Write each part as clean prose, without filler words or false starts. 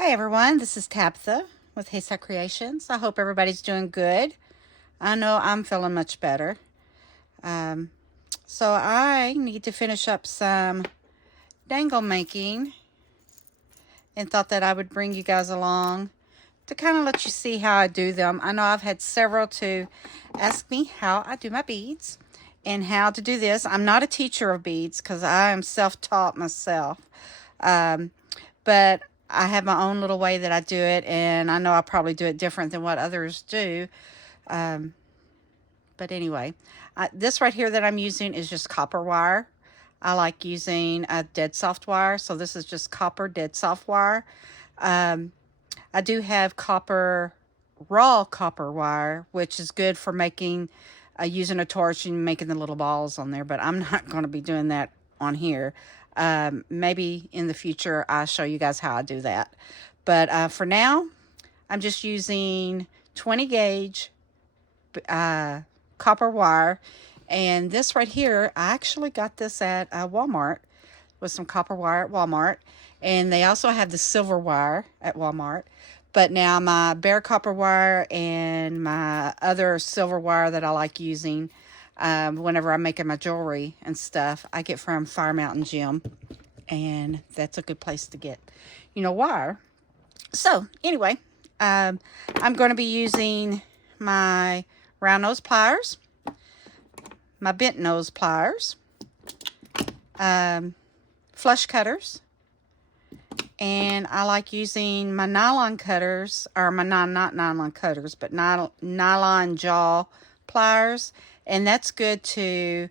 Hi everyone, this is Tabitha with Haystack Creations. I hope everybody's doing good. I know I'm feeling much better. Um, so I need to finish up some dangle making and thought that I would bring you guys along to kind of let you see how I do them. I know I've had several to ask me how I do my beads and how to do this. I'm not a teacher of beads because I am self-taught myself. But I have my own little way that I do it, and I know I probably do it different than what others do. But anyway, this right here that I'm using is just copper wire. I like using a dead soft wire, so this is just copper dead soft wire. I do have raw copper wire, which is good for making, using a torch and making the little balls on there, but I'm not going to be doing that on here. Maybe in the future I'll show you guys how I do that. But for now, I'm just using 20 gauge copper wire. And this right here, I actually got this at Walmart, with some copper wire at Walmart. And they also have the silver wire at Walmart. But now my bare copper wire and my other silver wire that I like using whenever I'm making my jewelry and stuff, I get from Fire Mountain Gym. And that's a good place to get, wire. So anyway, I'm going to be using my round nose pliers, my bent nose pliers, flush cutters, and I like using my nylon cutters, or my not nylon cutters, but nylon jaw pliers, and that's good to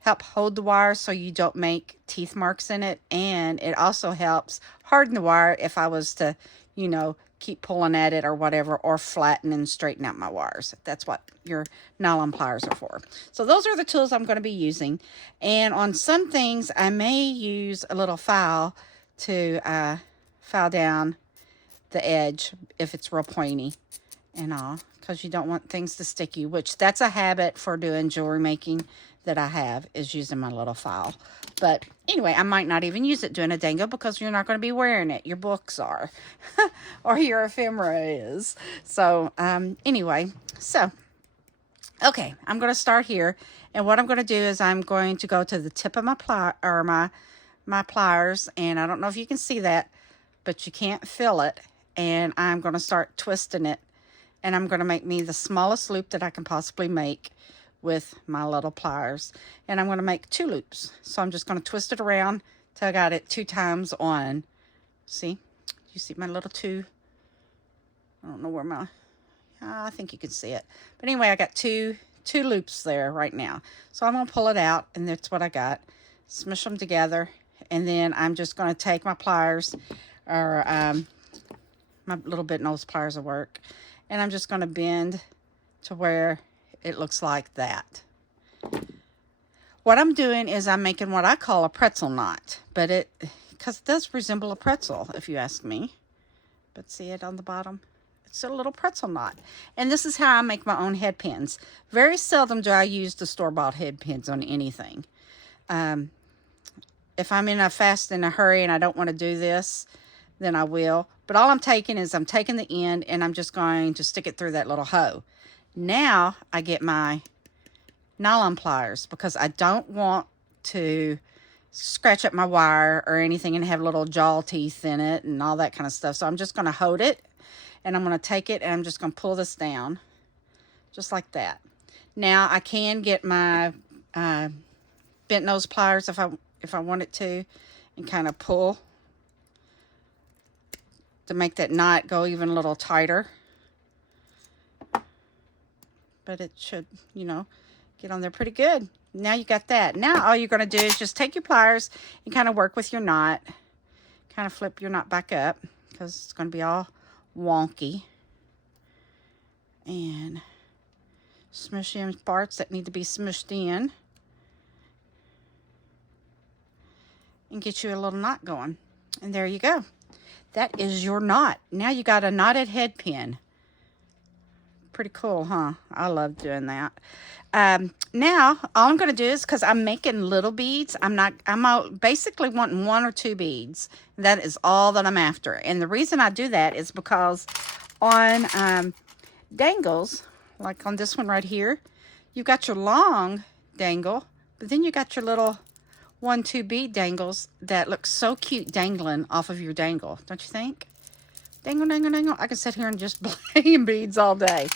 help hold the wire so you don't make teeth marks in it, and it also helps harden the wire if I was to, keep pulling at it or whatever, or flatten and straighten out my wires. That's what your nylon pliers are for. So those are the tools I'm going to be using, and on some things I may use a little file to file down the edge if it's real pointy and all, because you don't want things to stick you, which that's a habit for doing jewelry making that I have, is using my little file. But anyway, I might not even use it doing a dangle because you're not going to be wearing it. Your books are, or your ephemera is. So anyway, okay, I'm going to start here, and what I'm going to do is I'm going to go to the tip of my pliers, and I don't know if you can see that, but you can't feel it, and I'm going to start twisting it, and I'm going to make me the smallest loop that I can possibly make with my little pliers, and I'm going to make 2 loops. So I'm just going to twist it around till I got it 2 times on. See, you see my little 2? I don't know where my, I think you can see it, but anyway, I got two loops there right now. So I'm going to pull it out, and that's what I got. Smush them together, and then I'm just going to take my pliers, or my little bit nose pliers will work, and I'm just going to bend to where it looks like that. What I'm doing is I'm making what I call a pretzel knot, but because it does resemble a pretzel, if you ask me. But see it on the bottom? It's a little pretzel knot. And this is how I make my own head pins. Very seldom do I use the store-bought head pins on anything. If I'm in a hurry and I don't want to do this, then I will. But all I'm taking the end, and I'm just going to stick it through that little hole. Now I get my nylon pliers because I don't want to scratch up my wire or anything and have little jaw teeth in it and all that kind of stuff. So I'm just going to hold it, and I'm going to take it, and I'm just going to pull this down just like that. Now I can get my bent nose pliers if I wanted to, and kind of pull to make that knot go even a little tighter. But it should, get on there pretty good. Now you got that. Now all you're going to do is just take your pliers and kind of work with your knot. Kind of flip your knot back up because it's going to be all wonky. And smush in parts that need to be smushed in. And get you a little knot going. And there you go. That is your knot. Now you got a knotted head pin. Pretty cool, huh? I love doing that. Now, all I'm going to do is, because I'm making little beads, basically wanting 1 or 2 beads. That is all that I'm after. And the reason I do that is because on dangles, like on this one right here, you've got your long dangle, but then you got your little 1, 2 bead dangles that look so cute dangling off of your dangle, don't you think? Dangle, dangle, dangle. I can sit here and just play in beads all day.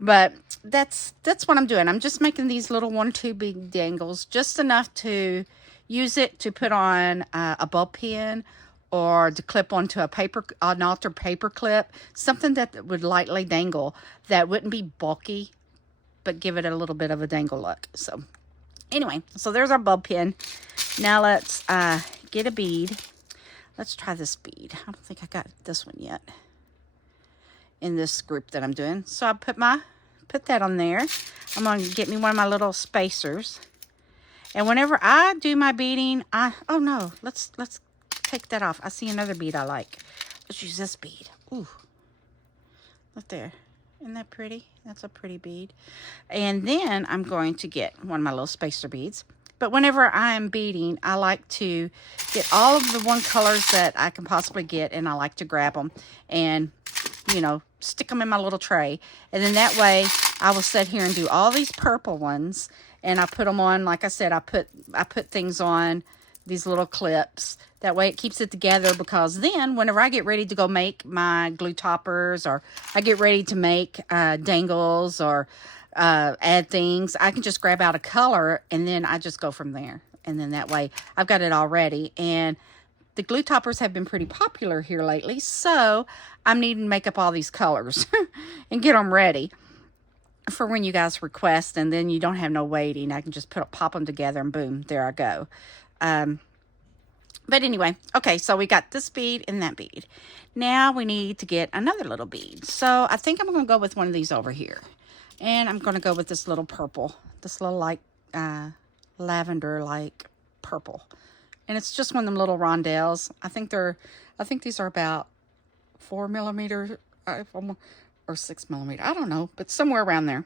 But that's what I'm doing. I'm just making these little 1 or 2 bead dangles, just enough to use it to put on a bulb pin, or to clip onto an altered paper clip, something that would lightly dangle, that wouldn't be bulky, but give it a little bit of a dangle look. So anyway, so there's our bulb pin. Now let's get a bead. Let's try this bead. I don't think I got this one yet in this group that I'm doing. So I put that on there. I'm going to get me one of my little spacers. And whenever I do my beading, oh no, let's take that off. I see another bead I like. Let's use this bead. Ooh, look there. Isn't that pretty? That's a pretty bead. And then I'm going to get one of my little spacer beads. But whenever I'm beading, I like to get all of the one colors that I can possibly get, and I like to grab them and, you know, stick them in my little tray. And then that way I will sit here and do all these purple ones, and I put them on, like I said, I put things on these little clips. That way it keeps it together, because then whenever I get ready to go make my glue toppers, or I get ready to make dangles, or add things, I can just grab out a color and then I just go from there. And then that way I've got it all ready. And the glue toppers have been pretty popular here lately, so I'm needing to make up all these colors and get them ready for when you guys request, and then you don't have no waiting. I can just pop them together and boom, there I go. But anyway, okay, so we got this bead and that bead. Now we need to get another little bead. So I think I'm going to go with one of these over here. And I'm going to go with this little purple, this little like lavender like purple. And it's just one of them little rondelles. I think these are about 4 millimeter or 6 millimeter. I don't know, but somewhere around there.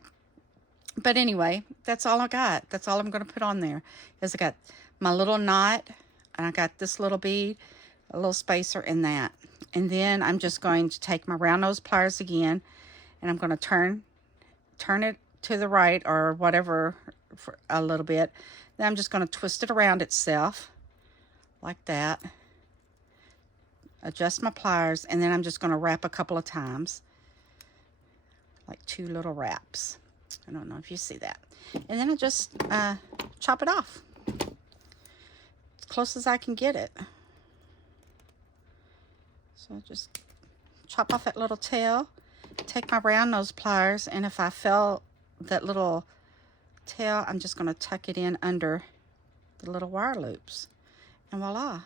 But anyway, that's all I got. That's all I'm going to put on there. Is I got my little knot, and I got this little bead, a little spacer, and that. And then I'm just going to take my round nose pliers again, and I'm going to turn it to the right or whatever for a little bit. Then I'm just going to twist it around itself like that. Adjust my pliers, and then I'm just going to wrap a couple of times, like 2 little wraps. I don't know if you see that. And then I just chop it off as close as I can get it. So just chop off that little tail. Take my round nose pliers, and if I feel that little tail, I'm just going to tuck it in under the little wire loops, and voila,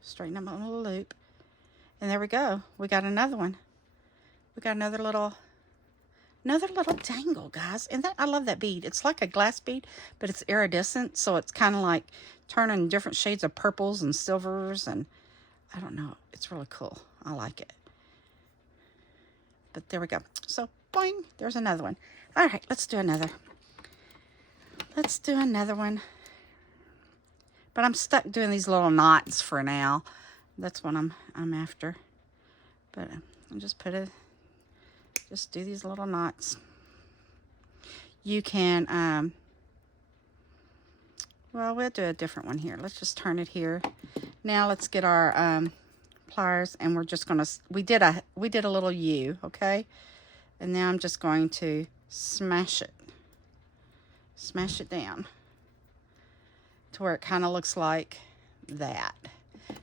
straighten up my little loop. And there we go. We got another one. We got another little dangle, guys. And that, I love that bead. It's like a glass bead, but it's iridescent, so it's kind of like turning different shades of purples and silvers, and I don't know. It's really cool. I like it. But there we go. So, boing, there's another one. All right, let's do another. Let's do another one. But I'm stuck doing these little knots for now. That's what I'm after. But I'll just just do these little knots. You can, well, we'll do a different one here. Let's just turn it here. Now let's get our pliers, and we're just gonna, we did a little U, okay? And now I'm just going to smash it down to where it kind of looks like that.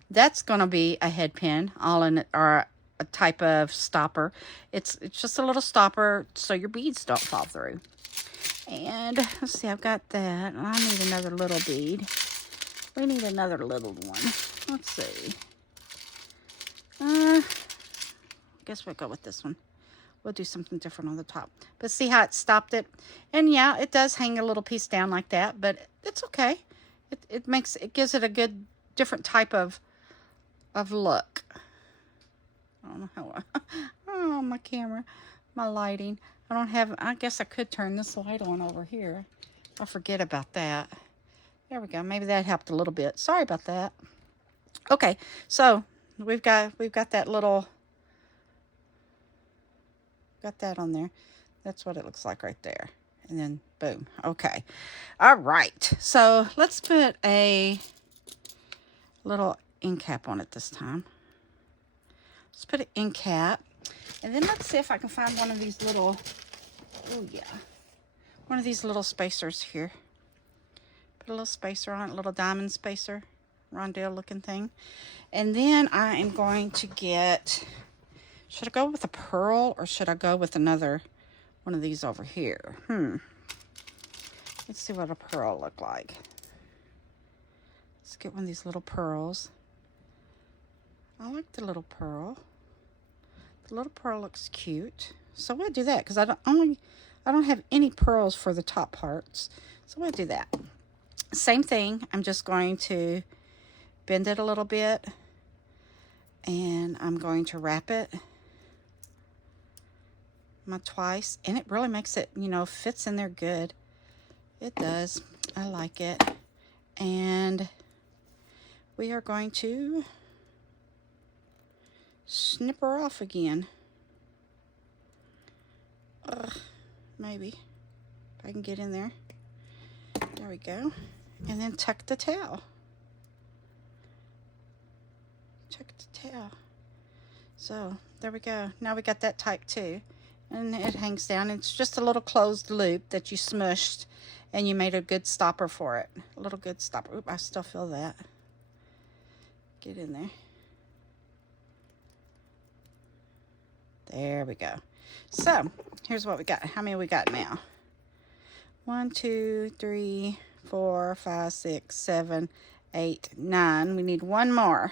That's gonna be a head pin, all in it, or a type of stopper. It's just a little stopper so your beads don't fall through. And let's see, I've got that. I need another little bead. We need another little one. Let's see. Guess we'll go with this one. We'll do something different on the top. But see how it stopped it? And yeah, it does hang a little piece down like that, but it's okay. It gives it a good different type of look. I don't know how oh, my camera. my lighting. I don't have, I guess I could turn this light on over here. I forget about that. There we go. Maybe that helped a little bit. Sorry about that. Okay, so we've got that little, got that on there. That's what it looks like right there. And then boom. Okay. All right. So let's put a little end cap on it this time. Let's put an end cap. And then let's see if I can find one of these little, oh yeah, one of these little spacers here. Put a little spacer on it, a little diamond spacer, rondelle looking thing. And then I am going to get, should I go with a pearl or should I go with another one of these over here? Let's see what a pearl look like. Let's get one of these little pearls. I like the little pearl. The little pearl looks cute. So we'll do that because I don't have any pearls for the top parts. So we'll do that. Same thing. I'm just going to bend it a little bit and I'm going to wrap it twice, and it really makes it, you know, fits in there good. It does. I like it. And we are going to snip her off again. Maybe if I can get in there. There we go. And then tuck the tail. Tuck the tail. So there we go. Now we got that type too. And it hangs down. It's just a little closed loop that you smushed and you made a good stopper for it. A little good stopper. Oop, I still feel that. Get in there. There we go. So here's what we got. How many we got now? 1, 2, 3, 4, 5, 6, 7, 8, 9. We need one more.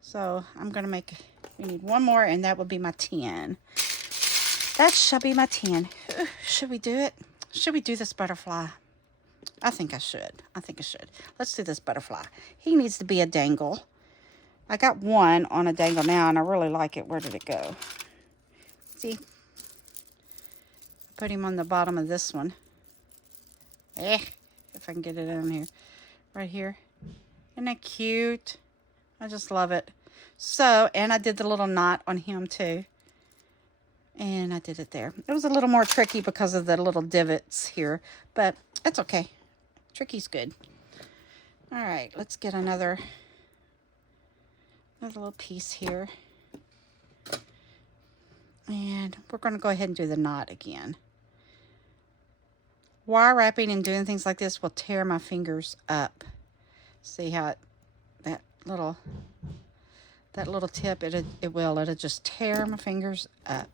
So I'm going to make, we need one more, and that will be my 10. That shall be my 10. Should we do it? Should we do this butterfly? I think I should. I think I should. Let's do this butterfly. He needs to be a dangle. I got one on a dangle now, and I really like it. Where did it go? See? Put him on the bottom of this one. If I can get it in here. Right here. Isn't that cute? I just love it. So, and I did the little knot on him too. And I did it there. It was a little more tricky because of the little divots here, but it's okay. Tricky's good. All right, let's get another little piece here. And we're going to go ahead and do the knot again. Wire wrapping and doing things like this will tear my fingers up. See how that little tip, it'll just tear my fingers up.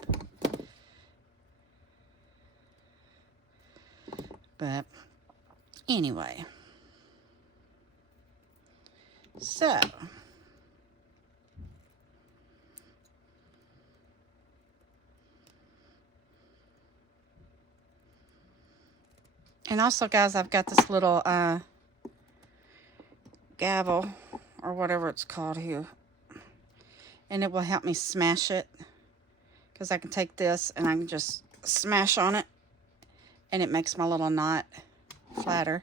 But anyway, so and also guys, I've got this little gavel or whatever it's called here, and it will help me smash it, because I can take this and I can just smash on it and it makes my little knot flatter.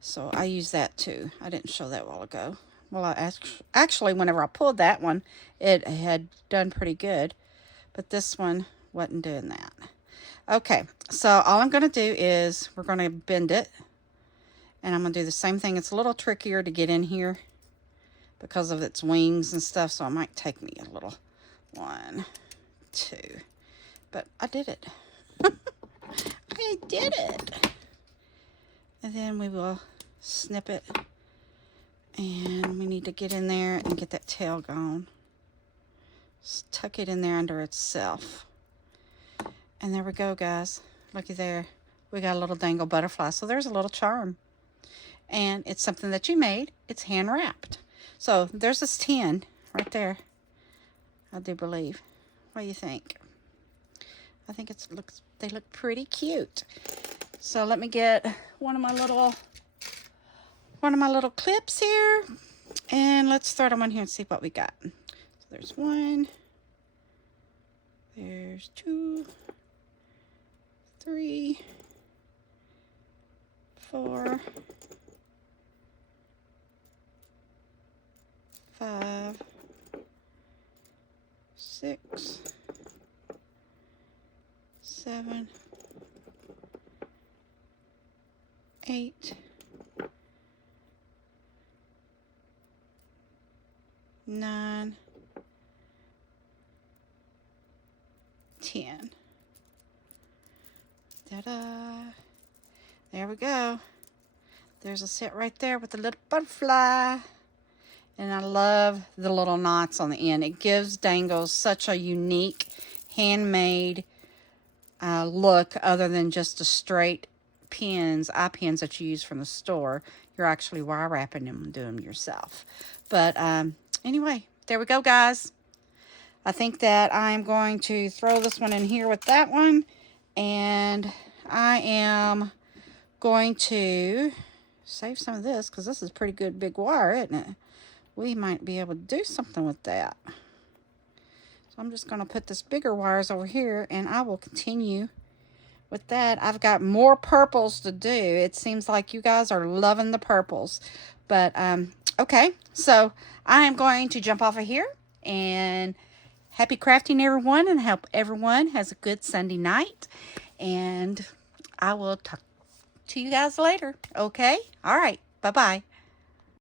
So I use that too. I didn't show that a while ago. Well, I actually whenever I pulled that one, it had done pretty good, but this one wasn't doing that. Okay, so all I'm going to do is we're going to bend it, and I'm going to do the same thing. It's a little trickier to get in here because of its wings and stuff, so it might take me a little 1, 2, but I did it. I did it. And then we will snip it, and we need to get in there and get that tail gone. Just tuck it in there under itself. And there we go, guys. Looky there. We got a little dangle butterfly. So there's a little charm. And it's something that you made. It's hand wrapped. So there's this 10 right there. I do believe. What do you think? I think they look pretty cute. So let me get one of my little clips here, and let's throw them on here and see what we got. So there's one. There. There's 2, 3, 4, 5, 6, 7, 8, 9, 10. Ta-da! There we go. There's a set right there with the little butterfly. And I love the little knots on the end. It gives dangles such a unique, handmade look other than just the straight pins, eye pins that you use from the store. You're actually wire wrapping them and doing them yourself. But anyway, there we go, guys. I think that I'm going to throw this one in here with that one. And I am going to save some of this because this is pretty good big wire, isn't it? We might be able to do something with that. So I'm just going to put this bigger wires over here and I will continue with that. I've got more purples to do. It seems like you guys are loving the purples. But, okay. So I am going to jump off of here and happy crafting, everyone, and hope everyone has a good Sunday night. And I will talk to you guys later. Okay? All right. Bye-bye.